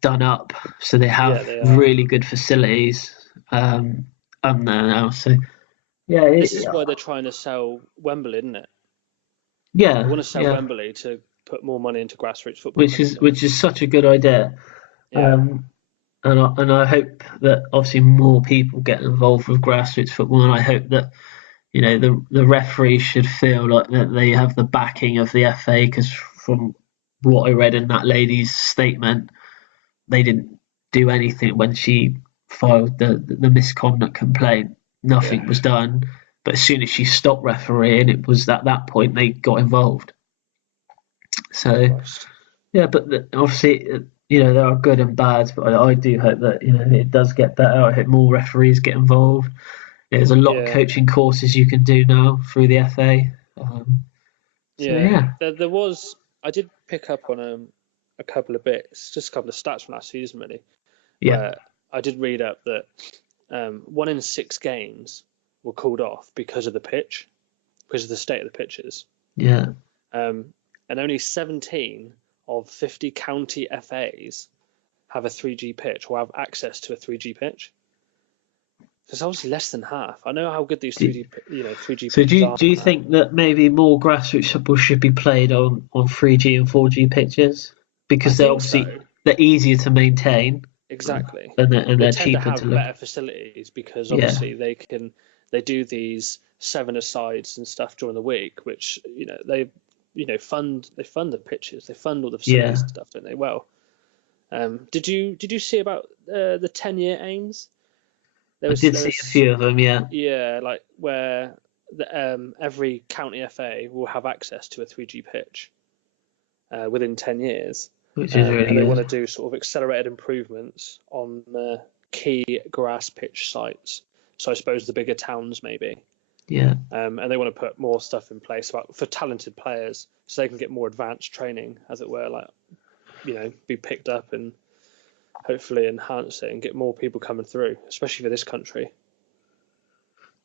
done up, so they have really good facilities there now. So this is why they're trying to sell Wembley, isn't it? Yeah, they want to sell Wembley to put more money into grassroots football, which is such a good idea. And I hope that obviously more people get involved with grassroots football, and I hope that the referees should feel like that they have the backing of the FA, because from what I read in that lady's statement, they didn't do anything when she filed the misconduct complaint. Nothing was done, but as soon as she stopped refereeing, it was at that point they got involved. So but obviously there are good and bads, but I do hope that it does get better. I hope more referees get involved. There's a lot of coaching courses you can do now through the FA. There was. I did pick up on a couple of bits, just a couple of stats from last season, really. Yeah. I did read up that 1 in 6 games were called off because of the pitch, because of the state of the pitches. Yeah. And only 17 of 50 county FAs have a 3G pitch or have access to a 3G pitch. So it's obviously less than half. I know how good these 3G pitches are. So do you think that maybe more grassroots football should be played on 3G and 4G pitches? Because they're easier to maintain. Exactly. And they're tend cheaper to have to look. better facilities, because obviously they do these 7-a-sides and stuff during the week, which they fund the pitches, they fund all the facilities and stuff, don't they? Well, did you see about the 10-year aims? I did see a few of them, yeah. Yeah, like where every county FA will have access to a 3G pitch within 10 years. which is really and they good. want to do sort of accelerated improvements on key grass pitch sites. So I suppose the bigger towns maybe. Yeah. And they want to put more stuff in place for talented players, so they can get more advanced training, as it were, like, you know, be picked up and hopefully enhance it and get more people coming through, especially for this country.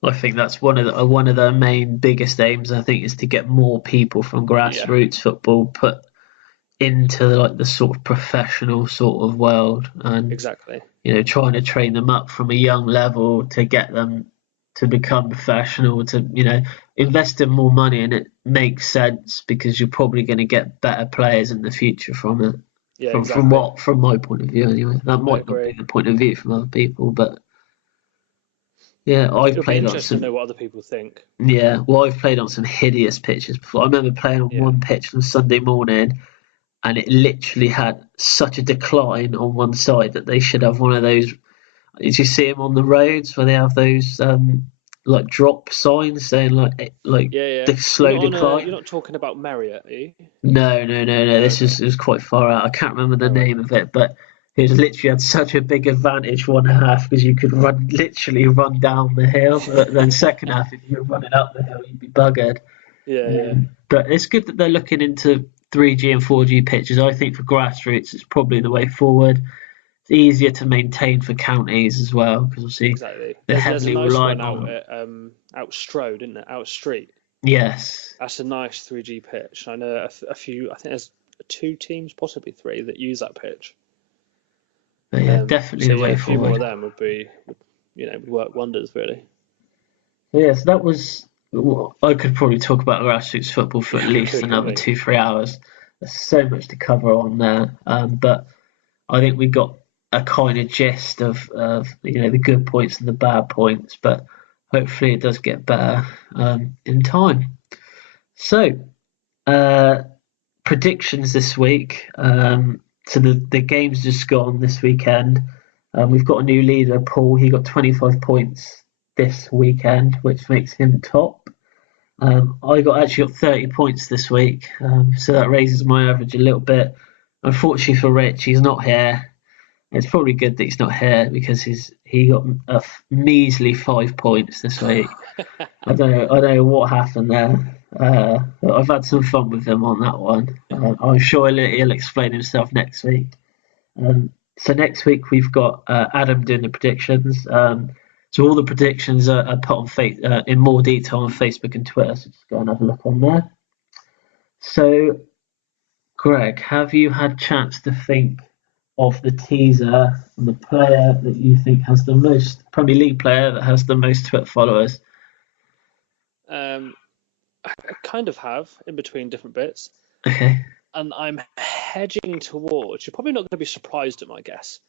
I think that's one of the main biggest aims. I think is to get more people from grassroots football put into the sort of professional sort of world, and exactly, you know, trying to train them up from a young level to get them to become professional, to, you know, invest in more money, and it makes sense because you're probably going to get better players in the future from it. Yeah, from my point of view anyway. That might not be the point of view from other people, but yeah, It'll be interesting to know what other people think. Yeah, well, I've played on some hideous pitches before. I remember playing on one pitch on Sunday morning, and it literally had such a decline on one side that they should have one of those. Did you see them on the roads where they have those like drop signs saying like the slow decline? You're not talking about Marriott, are you? No. This was quite far out. I can't remember the name of it, but it literally had such a big advantage one half because you could literally run down the hill. But then second half, if you were running up the hill, you'd be buggered. Yeah. But it's good that they're looking into 3G and 4G pitches. I think for grassroots, it's probably the way forward. It's easier to maintain for counties as well because obviously they're heavily reliant on it. Out Strode, isn't it? Out Street. Yes. That's a nice 3G pitch. I know a few. I think there's 2 teams, possibly 3, that use that pitch. But yeah, definitely the way forward. A few more of them would work wonders, really. Yes, that was. I could probably talk about grassroots football for at least another 2-3 hours. There's so much to cover on there, but I think we got a kind of gist of the good points and the bad points, but hopefully it does get better in time. So, predictions this week. So the game's just gone this weekend. We've got a new leader, Paul. He got 25 points this weekend, which makes him top. I actually got 30 points this week, so that raises my average a little bit. Unfortunately for Rich, he's not here. It's probably good that he's not here because he got a measly 5 points this week. I don't know what happened there. I've had some fun with him on that one. I'm sure he'll explain himself next week. So next week we've got Adam doing the predictions. So all the predictions are put on in more detail on Facebook and Twitter. So just go and have a look on there. So, Greg, have you had a chance to think of the teaser and the player that you think has the most Premier League player that has the most Twitter followers? I kind of have in between different bits. Okay. And I'm hedging towards. You're probably not going to be surprised at my guess,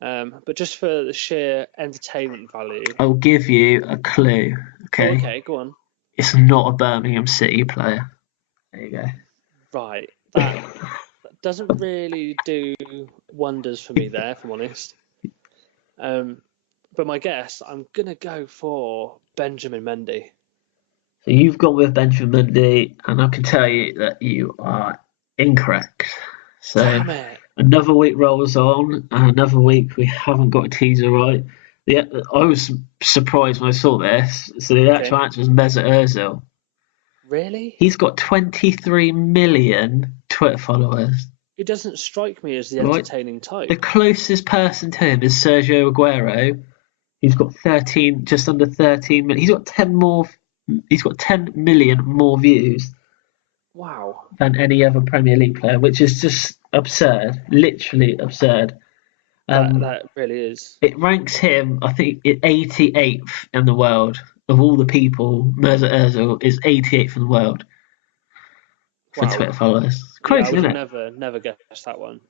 but just for the sheer entertainment value, I'll give you a clue. Okay. Oh, okay, go on. It's not a Birmingham City player. There you go. Right. That doesn't really do wonders for me there, if I'm honest. But my guess, I'm going to go for Benjamin Mendy. So you've gone with Benjamin Mendy, and I can tell you that you are incorrect. So damn it. Another week rolls on, and another week we haven't got a teaser right. I was surprised when I saw this. So the actual answer was Mesut Ozil. Really? He's got 23 million Twitter followers. It doesn't strike me as the entertaining type. The closest person to him is Sergio Aguero. He's got just under 13 million. He's got 10 million more views. Wow. Than any other Premier League player, which is just absurd. Literally absurd. That really is. It ranks him, I think, 88th in the world. Of all the people, Mesut Ozil is 88th in the world for Twitter followers. Crazy, isn't it? I would never guess that one.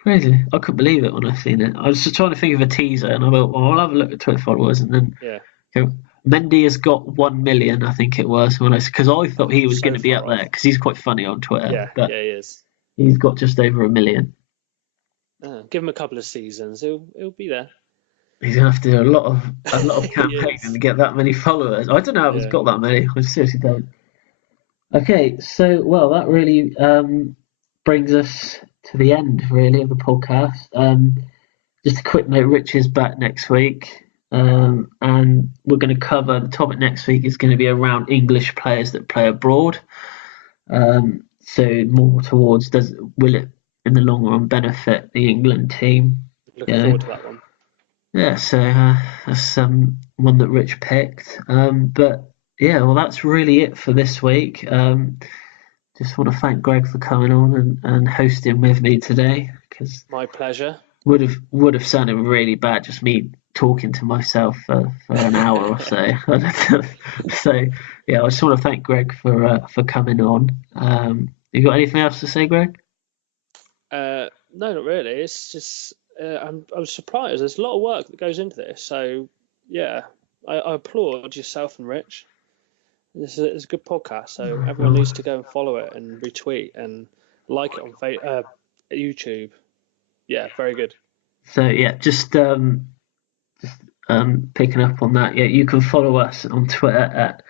Crazy. I couldn't believe it when I seen it. I was just trying to think of a teaser, and I thought, well, I'll have a look at Twitter followers, and then Mendy has got 1 million, I think it was, because I thought he was going to be up there because he's quite funny on Twitter. Yeah, he is. He's got just over 1 million. Give him a couple of seasons, he'll be there. He's gonna have to do a lot of campaigning to get that many followers. I don't know how he's got that many. I seriously don't. Okay, so that really brings us to the end, really, of the podcast. Just a quick note: Rich is back next week, and we're going to cover the topic next week is going to be around English players that play abroad. So more towards will it in the long run benefit the England team? Looking forward to that one. Yeah, so that's one that Rich picked. But yeah, well, that's really it for this week. Just want to thank Gregg for coming on and hosting with me today. Cause my pleasure. Would have sounded really bad just me talking to myself for an hour or so. So yeah, I just want to thank Gregg for coming on. You got anything else to say, Gregg? No, not really. It's just I'm surprised. There's a lot of work that goes into this. So yeah, I applaud yourself and Rich. This is a good podcast. So everyone needs to go and follow it and retweet and like it on YouTube. Yeah, very good. So yeah, just picking up on that. Yeah, you can follow us on Twitter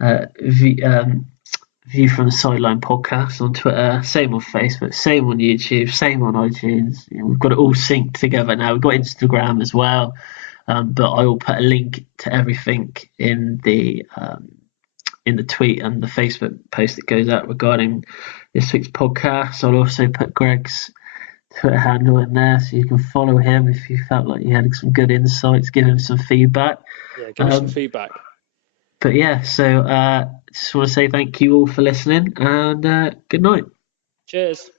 at View from the Sideline Podcast on Twitter, same on Facebook, same on YouTube, same on iTunes. We've got it all synced together now. We've got Instagram as well, but I will put a link to everything in the tweet and the Facebook post that goes out regarding this week's podcast. I'll also put Gregg's Twitter handle in there so you can follow him if you felt like you had some good insights, give him some feedback. Yeah, give us some feedback. But yeah, so just want to say thank you all for listening and good night. Cheers.